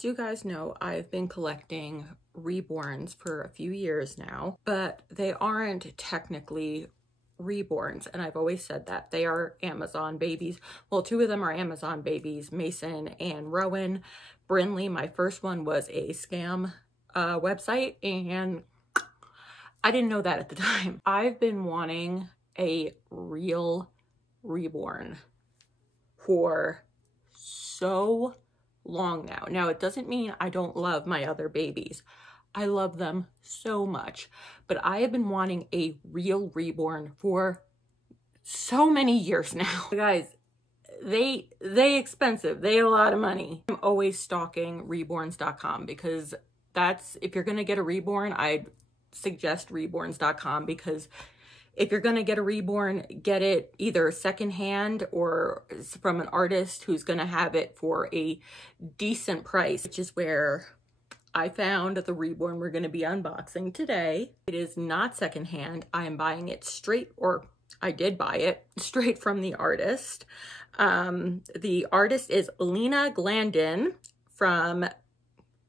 As you guys know, I've been collecting Reborns for a few years now, but they aren't technically Reborns, and I've always said that. They are Amazon babies. Well, two of them are Amazon babies, Mason and Rowan. Brinley, my first one, was a scam website, and I didn't know that at the time. I've been wanting a real Reborn for so long now. Now, it doesn't mean I don't love my other babies. I love them so much, but I have been wanting a real Reborn for so many years now. Guys, they expensive. They a lot of money. I'm always stalking reborns.com because that's, if you're gonna get a Reborn, I'd suggest reborns.com, because if you're gonna get a Reborn, get it either secondhand or from an artist who's gonna have it for a decent price, which is where I found the Reborn we're gonna be unboxing today. It is not secondhand. I am buying it straight, or I did buy it straight from the artist. The artist is Lena Glandin from,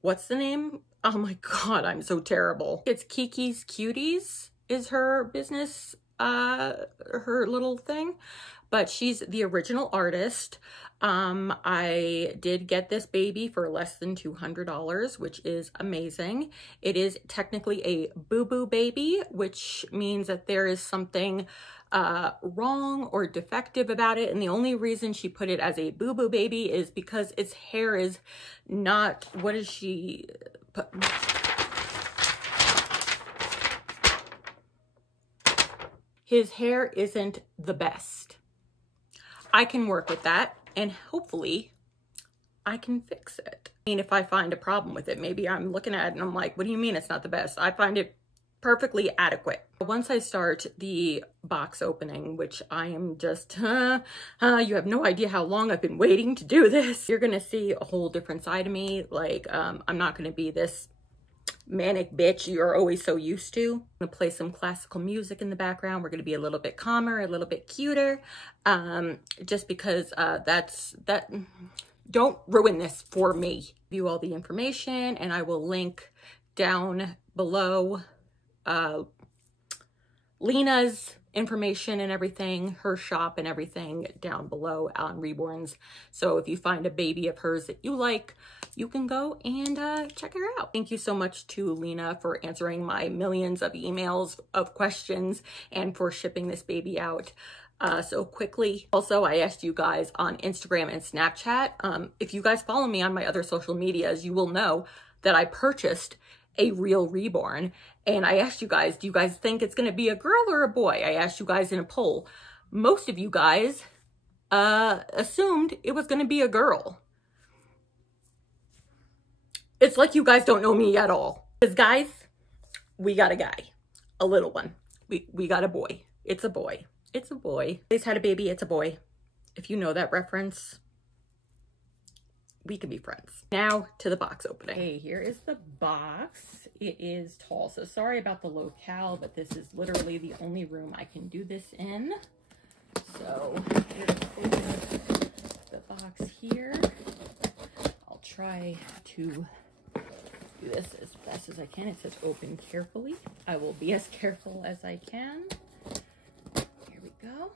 what's the name? Oh my God, I'm so terrible. It's Kiki's Cuties is her business, her little thing, but she's the original artist. I did get this baby for less than $200, which is amazing. It is technically a boo-boo baby, which means that there is something wrong or defective about it. And the only reason she put it as a boo-boo baby is because its hair is not, what is she put? His hair isn't the best. I can work with that, and hopefully I can fix it. I mean, if I find a problem with it, maybe I'm looking at it and I'm like, what do you mean it's not the best? I find it perfectly adequate. Once I start the box opening, which I am just, you have no idea how long I've been waiting to do this. You're gonna see a whole different side of me. Like, I'm not gonna be this manic bitch you're always so used to. I'm gonna play some classical music in the background. We're gonna be a little bit calmer, a little bit cuter, just because don't ruin this for me. View all the information, and I will link down below Lena's information and everything, her shop and everything down below on Reborns. So if you find a baby of hers that you like, you can go and check her out. Thank you so much to Lena for answering my millions of emails of questions and for shipping this baby out so quickly. Also, I asked you guys on Instagram and Snapchat. If you guys follow me on my other social medias, you will know that I purchased a real Reborn. And I asked you guys, do you guys think it's gonna be a girl or a boy? I asked you guys in a poll. Most of you guys assumed it was gonna be a girl. It's like you guys don't know me at all. Because guys, we got a guy, a little one. We got a boy. It's a boy. It's a boy. He's had a baby, it's a boy. If you know that reference, we can be friends. Now to the box opening. Okay, here is the box. It is tall, so sorry about the locale, but this is literally the only room I can do this in. So here's the box here. I'll try to do this as best as I can. It says open carefully. I will be as careful as I can. Here we go.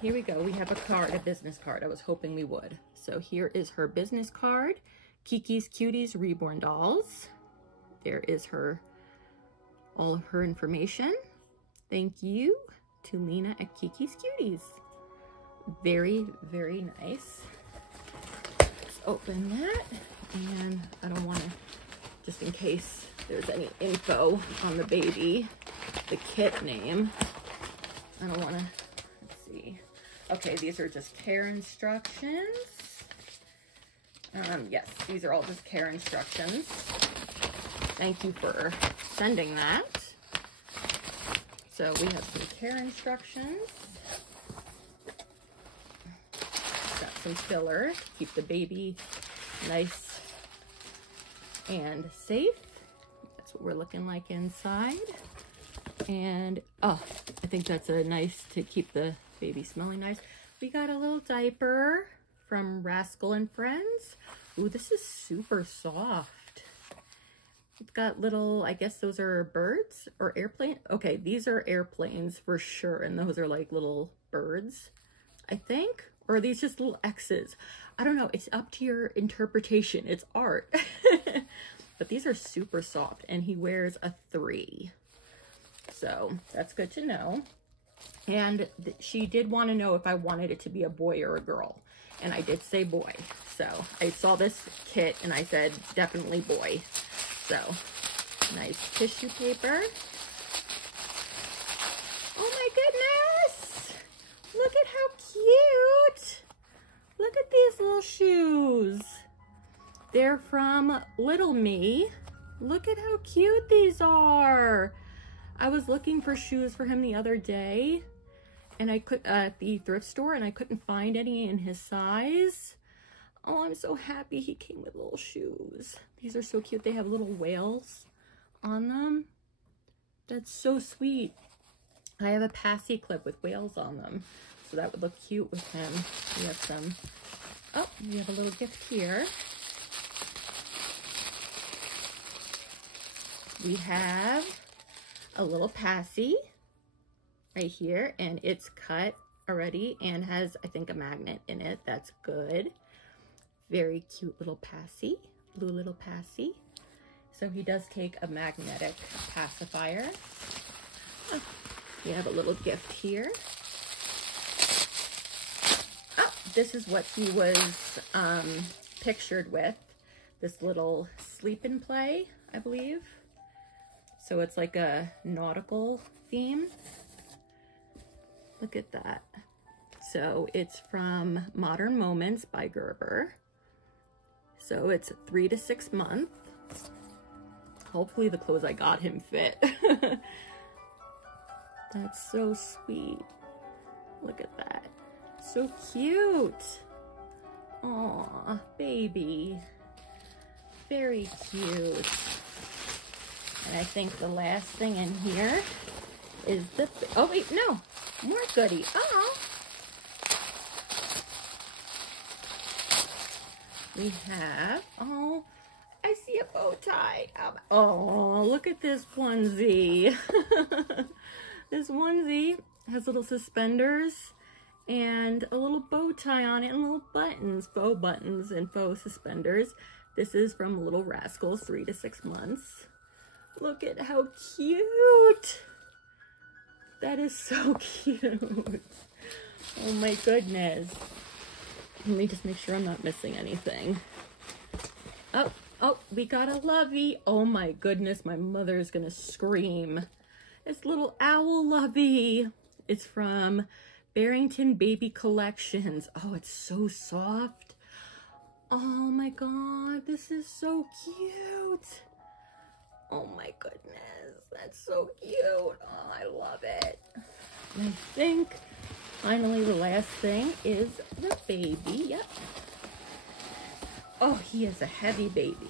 Here we go. We have a card, a business card. I was hoping we would. So here is her business card. Kiki's Cuties Reborn Dolls. There is her, all of her information. Thank you to Lena at Kiki's Cuties. Very, very nice. Let's open that. And I don't want to, just in case there's any info on the baby, the kit name. I don't want to, let's see. Okay, these are just care instructions. Yes, these are all just care instructions. Thank you for sending that. So we have some care instructions. Got some filler to keep the baby nice and safe. That's what we're looking like inside. And, oh, I think that's a nice to keep the baby smelling nice. We got a little diaper from Rascal and Friends. Ooh, this is super soft. It's got little, I guess those are birds or airplane. Okay, these are airplanes for sure. And those are like little birds, I think. Or are these just little X's? I don't know. It's up to your interpretation. It's art. But these are super soft. And he wears a 3. So that's good to know. And she did want to know if I wanted it to be a boy or a girl. And I did say boy. So I saw this kit and I said definitely boy. So nice tissue paper. Oh my goodness! Look at how cute! Look at these little shoes. They're from Little Me. Look at how cute these are. I was looking for shoes for him the other day and I could at the thrift store and I couldn't find any in his size. Oh, I'm so happy he came with little shoes. These are so cute. They have little whales on them. That's so sweet. I have a passy clip with whales on them, so that would look cute with him. We have some, oh, we have a little gift here. We have a little passy right here, and it's cut already and has, I think, a magnet in it. That's good. Very cute little passy, blue little passy. So he does take a magnetic pacifier. Oh, we have a little gift here. Oh, this is what he was pictured with. This little sleep and play, I believe. So it's like a nautical theme. Look at that. So it's from Modern Moments by Gerber. So it's 3 to 6 months. Hopefully the clothes I got him fit. That's so sweet. Look at that. So cute. Aw, baby. Very cute. And I think the last thing in here is the, oh wait, no, more goodie. Oh. We have, oh, I see a bow tie. Oh, look at this onesie. This onesie has little suspenders and a little bow tie on it and little buttons, faux buttons and faux suspenders. This is from Little Rascals, 3 to 6 months. Look at how cute. That is so cute. Oh my goodness. Let me just make sure I'm not missing anything. Oh, we got a lovey. Oh my goodness, my mother is gonna scream. It's little owl lovey. It's from Barrington Baby Collections. Oh, it's so soft. Oh my God, this is so cute. Oh my goodness, that's so cute. Oh, I love it. I think finally the last thing is the baby. Yep. Oh, he is a heavy baby.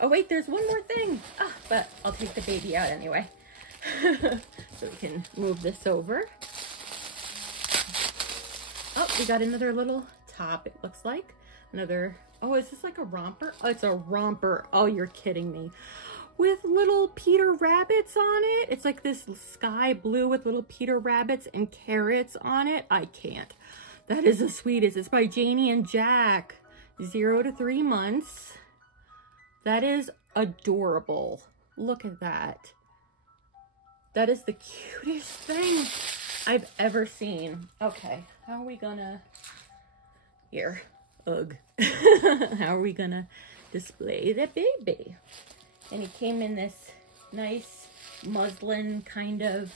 Oh wait, there's one more thing. Ah, but I'll take the baby out anyway. So we can move this over. Oh, we got another little top, it looks like. Another, oh, is this like a romper? Oh, it's a romper. Oh, you're kidding me. With little Peter rabbits on it. It's like this sky blue with little Peter rabbits and carrots on it. I can't. That is the sweetest. It's by Janie and Jack. 0 to 3 months. That is adorable. Look at that. That is the cutest thing I've ever seen. Okay, how are we gonna... Here. Ugh. How are we gonna display the baby? And he came in this nice muslin kind of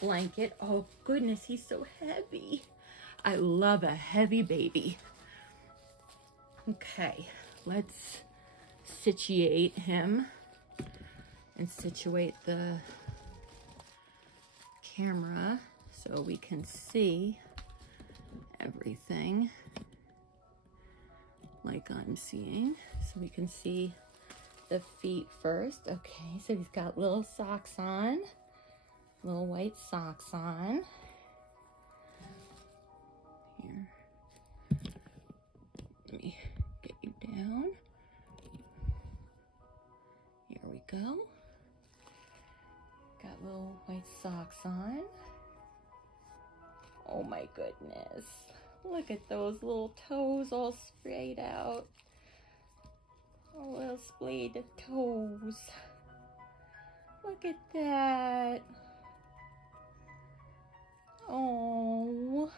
blanket. Oh goodness, he's so heavy. I love a heavy baby. Okay, let's situate him and situate the camera so we can see everything like I'm seeing. So we can see the feet first. Okay, so he's got little socks on, little white socks on. Here. down. Here we go. Got little white socks on. Oh my goodness. Look at those little toes all sprayed out. Oh, little splayed toes. Look at that. Oh.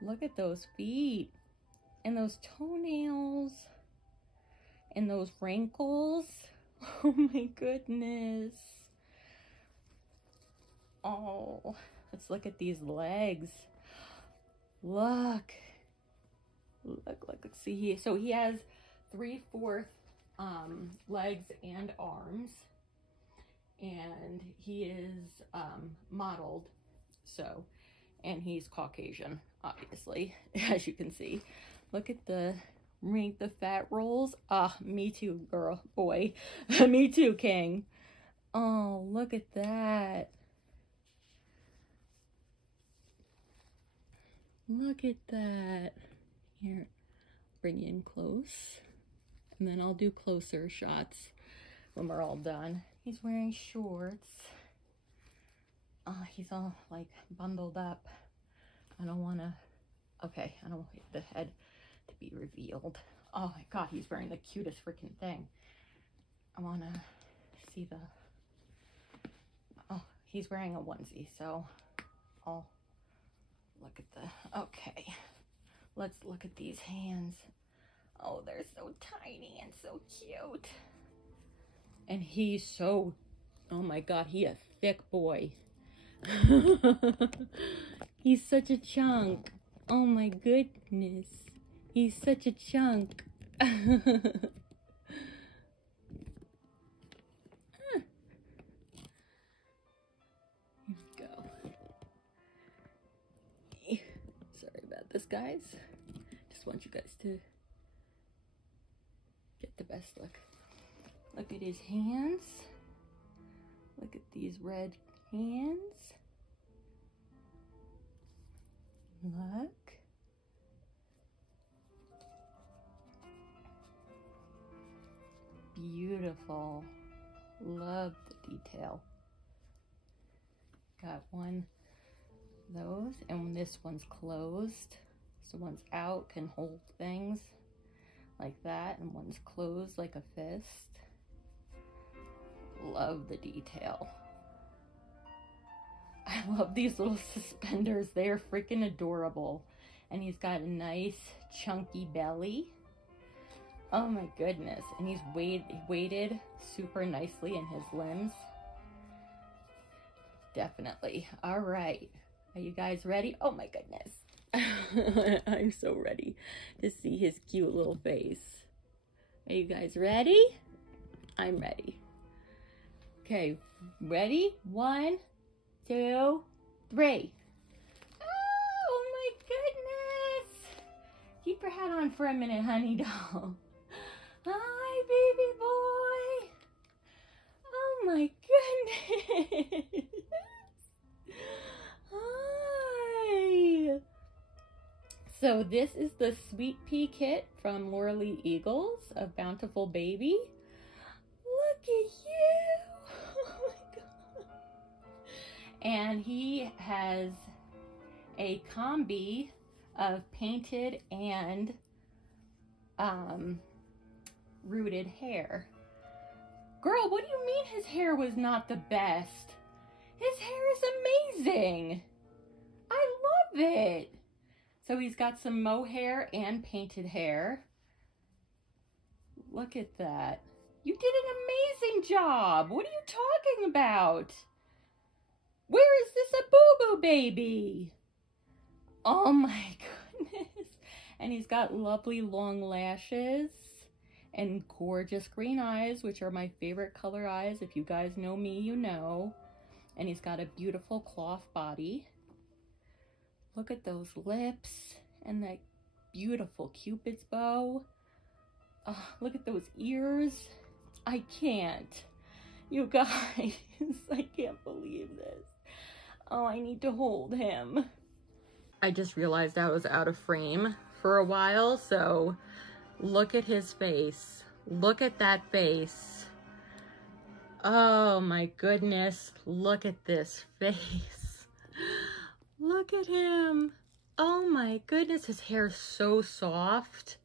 Look at those feet. And those toenails. And those wrinkles. Oh my goodness. Oh, let's look at these legs. Look. Let's see. So he has 3/4 legs and arms. And he is modeled. So, and he's Caucasian, obviously, as you can see. Look at the fat rolls. Ah, me too, girl, boy. Me too, king. Oh, look at that. Look at that. Here, bring you in close. And then I'll do closer shots when we're all done. He's wearing shorts. He's all like bundled up. I don't want to, okay, I don't want the head to be revealed. Oh my God, he's wearing the cutest freaking thing. I want to see the, oh, he's wearing a onesie, so I'll look at the, okay. Let's look at these hands. Oh, they're so tiny and so cute. And he's so, oh my God, he a thick boy. He's such a chunk. Oh my goodness. He's such a chunk. Here we go. Sorry about this, guys. Just want you guys to get the best look. Look at his hands. Look at these red hands. Look. Beautiful. Love the detail. Got one of those, and this one's closed. So one's out, can hold things like that, and one's closed like a fist. Love the detail. I love these little suspenders. They're freaking adorable. And he's got a nice chunky belly. Oh my goodness. And he's weighted super nicely in his limbs. Definitely. All right. Are you guys ready? Oh my goodness. I'm so ready to see his cute little face. Are you guys ready? I'm ready. Okay, ready? 1, 2, 3. Oh my goodness. Keep your hat on for a minute, honey doll. Hi, baby boy. Oh my goodness. Hi. So this is the Sweet Pea kit from Laura Lee Eagles of Bountiful Baby. Look at you. Oh my God. And he has a combi of painted and rooted hair. Girl, what do you mean his hair was not the best? His hair is amazing. I love it. So he's got some mohair and painted hair. Look at that. You did an amazing job. What are you talking about? Where is this a boo-boo baby? Oh my goodness. And he's got lovely long lashes and gorgeous green eyes, which are my favorite color eyes. If you guys know me, you know. And he's got a beautiful cloth body. Look at those lips and that beautiful Cupid's bow. Oh, look at those ears. I can't. You guys, I can't believe this. Oh, I need to hold him. I just realized I was out of frame for a while, so Look at his face. Look at that face. Oh my goodness. Look at this face. Look at him. Oh my goodness. His hair's so soft.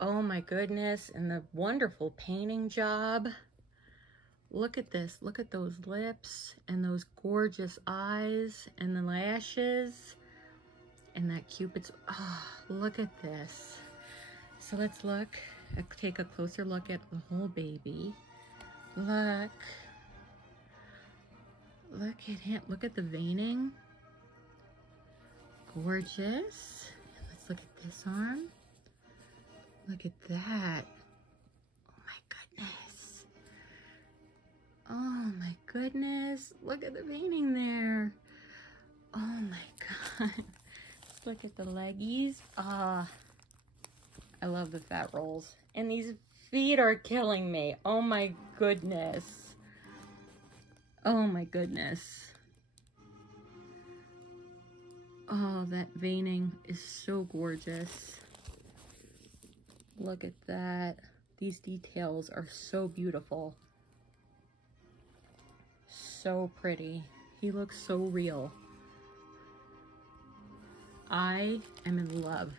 Oh my goodness. And the wonderful painting job. Look at this. Look at those lips and those gorgeous eyes and the lashes and that Cupid's. Oh, look at this. So let's take a closer look at the whole baby. Look at him. Look at the veining. Gorgeous. Let's look at this arm. Look at that. Oh my goodness. Oh my goodness. Look at the veining there. Oh my God. Let's look at the leggies. Ah. I love the fat rolls. And these feet are killing me. Oh my goodness. Oh my goodness. Oh, that veining is so gorgeous. Look at that. These details are so beautiful. So pretty. He looks so real. I am in love.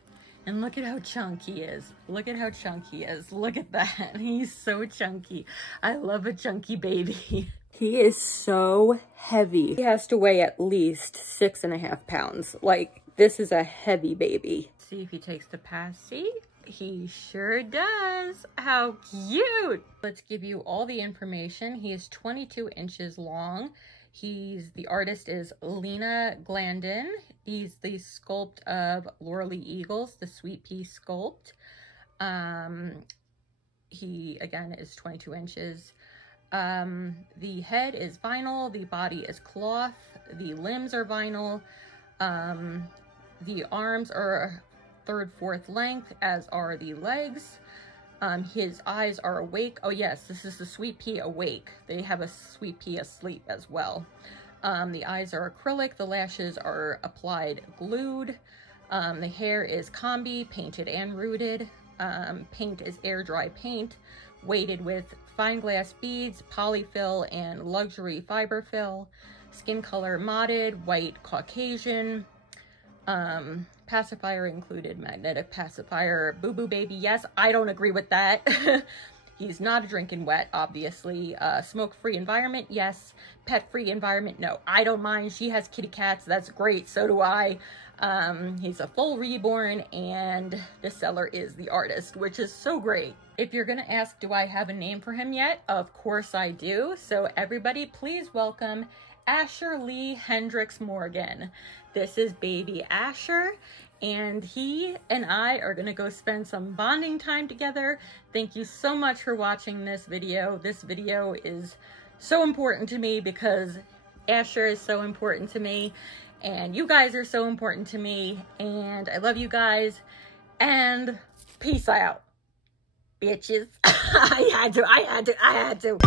And look at how chunky he is. Look at how chunky he is. Look at that. He's so chunky. I love a chunky baby. He is so heavy. He has to weigh at least 6.5 pounds. Like, this is a heavy baby. See if he takes the passy. He sure does. How cute. Let's give you all the information. He is 22 inches long. The artist is Lena Glandon. He's the sculpt of Laura Lee Eagles, the Sweet Pea sculpt. He, again, is 22 inches. The head is vinyl. The body is cloth. The limbs are vinyl. The arms are 1/3, 4th length, as are the legs. His eyes are awake. Oh yes, this is the Sweet Pea awake. They have a Sweet Pea asleep as well. The eyes are acrylic. The lashes are applied glued. The hair is combi, painted and rooted. Paint is air dry paint, weighted with fine glass beads, polyfill, and luxury fiber fill. Skin color modded, white Caucasian. Pacifier included, magnetic pacifier. Boo Boo Baby, yes, I don't agree with that. He's not a drinking wet, obviously. Smoke-free environment, yes. Pet-free environment, no. I don't mind. She has kitty cats, that's great, so do I. He's a full reborn, and the seller is the artist, which is so great. If you're gonna ask, do I have a name for him yet? Of course I do. So everybody, please welcome Asher Lee Hendricks Morgan. This is baby Asher, and he and I are gonna go spend some bonding time together. Thank you so much for watching this video. This video is so important to me because Asher is so important to me, and you guys are so important to me, and I love you guys, and peace out, bitches. I had to.